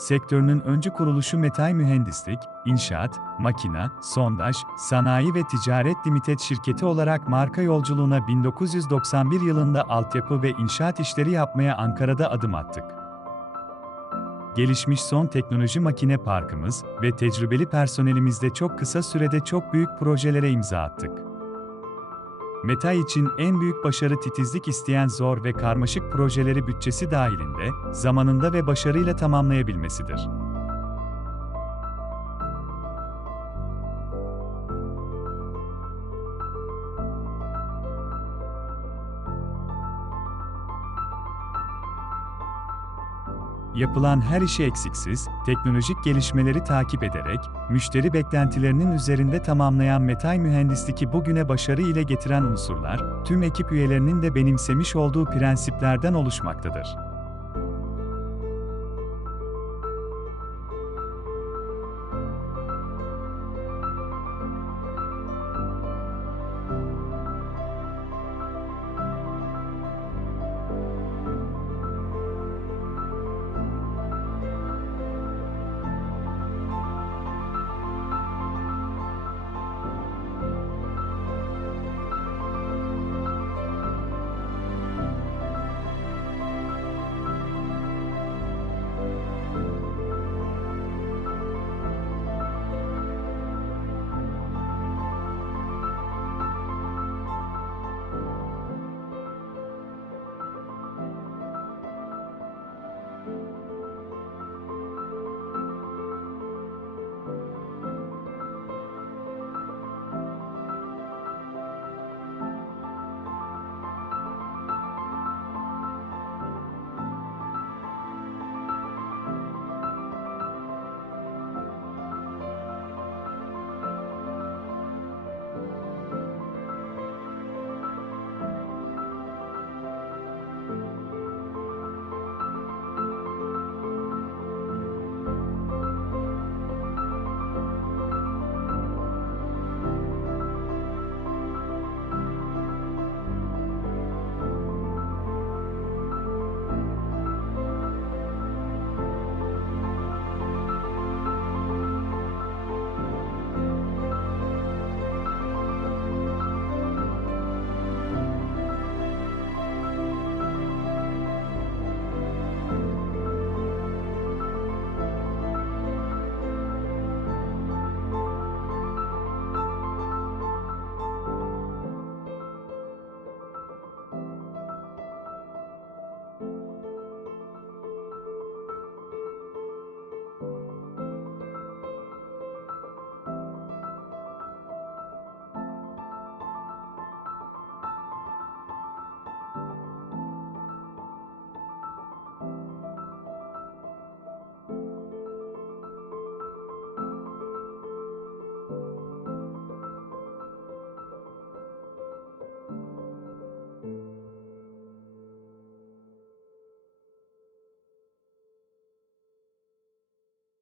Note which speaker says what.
Speaker 1: sektörünün öncü kuruluşu Metay Mühendislik, İnşaat, Makina, Sondaj, Sanayi ve Ticaret Limited şirketi olarak marka yolculuğuna 1991 yılında altyapı ve inşaat işleri yapmaya Ankara'da adım attık. Gelişmiş son teknoloji makine parkımız ve tecrübeli personelimizle çok kısa sürede çok büyük projelere imza attık. Metay için en büyük başarı titizlik isteyen zor ve karmaşık projeleri bütçesi dahilinde, zamanında ve başarıyla tamamlayabilmesidir. Yapılan her işi eksiksiz, teknolojik gelişmeleri takip ederek, müşteri beklentilerinin üzerinde tamamlayan Metay Mühendislik'i bugüne başarı ile getiren unsurlar, tüm ekip üyelerinin de benimsemiş olduğu prensiplerden oluşmaktadır.